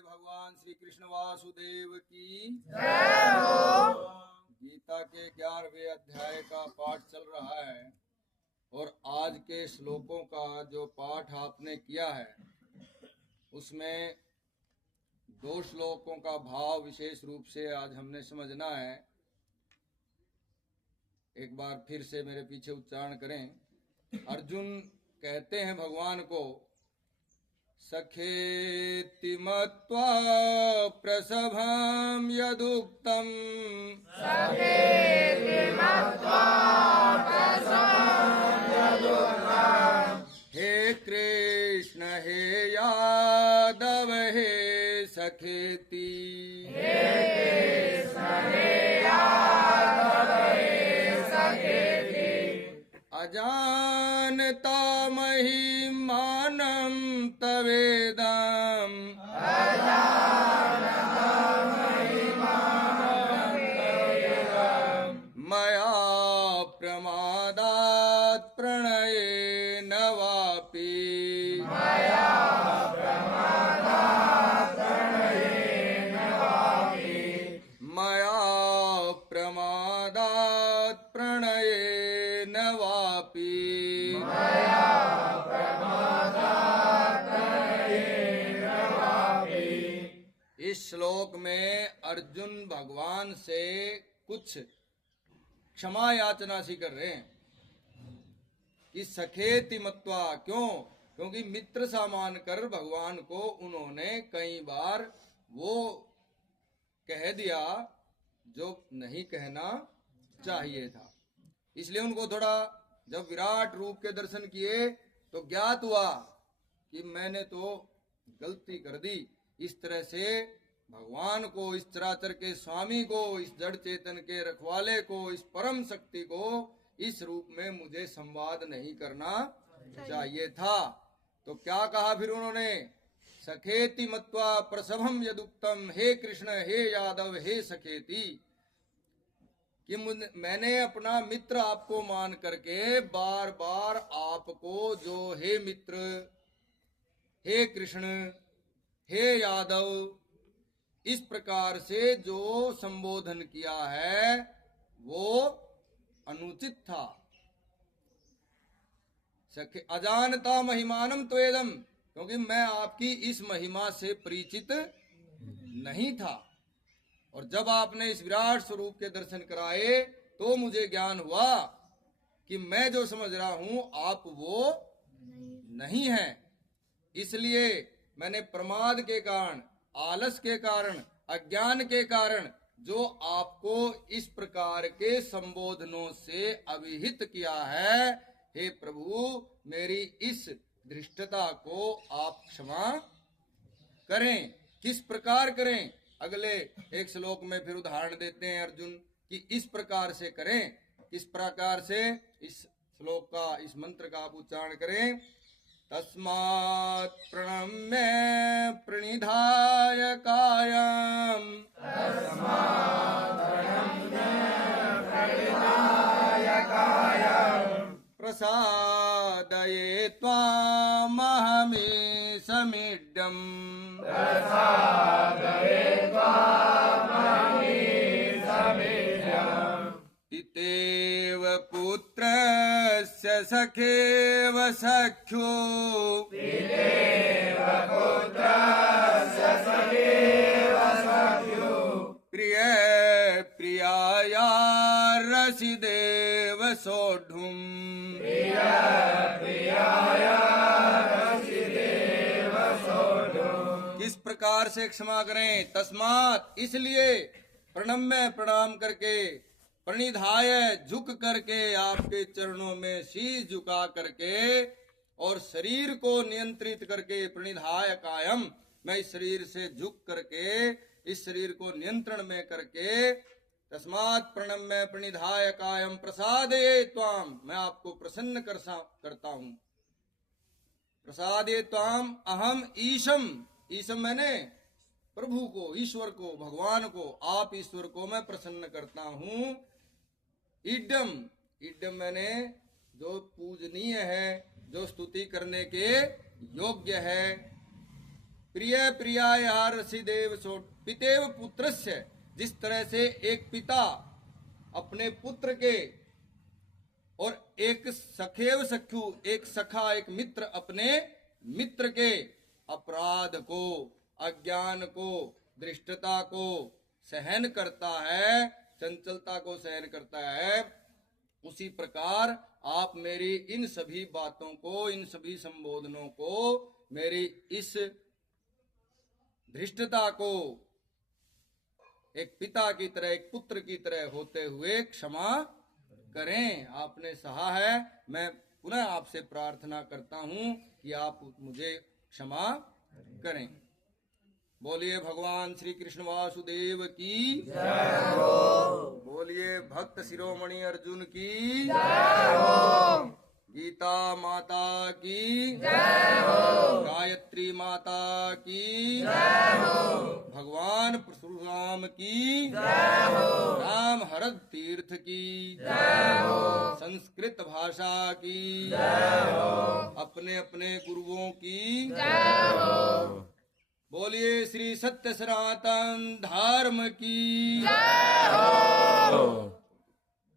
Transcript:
भगवान श्री कृष्ण वासुदेव की जय हो। गीता के 11वें अध्याय का पाठ चल रहा है और आज के श्लोकों का जो पाठ आपने किया है उसमें 2 श्लोकों का भाव विशेष रूप से आज हमने समझना है। एक बार फिर से मेरे पीछे उच्चारण करें। अर्जुन कहते हैं भगवान को, सखेति मत्वा प्रसभं यदुक्तम् हे कृष्ण हे यादव हे सखेति अजानता महिमानं तवेदम् मया प्रमादात् प्रणयेन वापि मया प्रमादात् प्रणयेन वापि इस श्लोक में अर्जुन भगवान से कुछ क्षमा याचना सी कर रहे हैं कि सखेति मत्वा। क्यों? क्योंकि मित्र सा मानकर भगवान को उन्होंने कई बार वो कह दिया जो नहीं कहना चाहिए था। इसलिए उनको थोड़ा, जब विराट रूप के दर्शन किए तो ज्ञात हुआ कि मैंने तो गलती कर दी। इस तरह से भगवान को, इस चराचर के स्वामी को, इस जड़ चेतन के रखवाले को, इस परम शक्ति को इस रूप में मुझे संवाद नहीं करना चाहिए था। तो क्या कहा फिर उन्होंने? सखेति मत्वा प्रसभम यदुक्तम, हे कृष्ण हे यादव हे सखेति, कि मैंने अपना मित्र आपको मान करके बार बार आपको जो हे मित्र, हे कृष्ण, हे यादव, इस प्रकार से जो संबोधन किया है वो अनुचित था। अजानता महिमानम त्वेदम, क्योंकि मैं आपकी इस महिमा से परिचित नहीं था। और जब आपने इस विराट स्वरूप के दर्शन कराए तो मुझे ज्ञान हुआ कि मैं जो समझ रहा हूं आप वो नहीं है। इसलिए मैंने प्रमाद के कारण, आलस के कारण, अज्ञान के कारण जो आपको इस प्रकार के संबोधनों से अभिहित किया है, हे प्रभु मेरी इस धृष्टता को आप क्षमा करें। किस प्रकार करें? अगले एक श्लोक में फिर उदाहरण देते हैं अर्जुन कि इस प्रकार से करें। किस प्रकार से? इस श्लोक का, इस मंत्र का आप उच्चारण करें। तस्मात् प्रणम्य प्रणिधाय कायम् प्रसादये त्वामहमेषमिड्डम् इत्येव पुत्रस्य सखेव सख्यो प्रिय प्रियाया रसिदेव सोढुम्। किस प्रकार से क्षमा करें? तस्मात्, इसलिए, प्रणम्य प्रणाम करके, प्रणिधाय झुक करके, आपके चरणों में शीश झुका करके और शरीर को नियंत्रित करके, प्रणिधाय कायम, मैं इस शरीर से झुक करके, इस शरीर को नियंत्रण में करके, तस्मात् प्रणम्य प्रणिधाय कायम प्रसादये त्वाम, मैं आपको प्रसन्न करता हूं। प्रसादये त्वाम अहम ईशम, ईशम मैंने प्रभु को, ईश्वर को, भगवान को, आप ईश्वर को मैं प्रसन्न करता हूं। इड्डम, इड्डम मैंने जो पूजनीय है, जो स्तुति करने के योग्य है। प्रिय प्रियाया रसिदेव सोट पितेव पुत्रस्य, जिस तरह से एक पिता अपने पुत्र के और एक सखेव सख्यु, एक सखा एक मित्र अपने मित्र के अपराध को, अज्ञान को, दृष्टता को सहन करता है, चंचलता को सहन करता है, उसी प्रकार आप मेरी इन सभी बातों को, इन सभी संबोधनों को, मेरी इस धृष्टता को एक पिता की तरह, एक पुत्र की तरह होते हुए क्षमा करें। आपने सहा है, मैं पुनः आपसे प्रार्थना करता हूं कि आप मुझे क्षमा करें। बोलिए भगवान श्री कृष्ण वासुदेव की जय हो। बोलिए भक्त शिरोमणि अर्जुन की जय हो। गीता माता की जय हो। गायत्री माता की जय हो। भगवान परशुराम की जय हो। राम हरद तीर्थ की जय हो। संस्कृत भाषा की जय हो। अपने अपने गुरुओं की जय हो। बोलिए श्री सत्य सनातन धर्म की जय हो।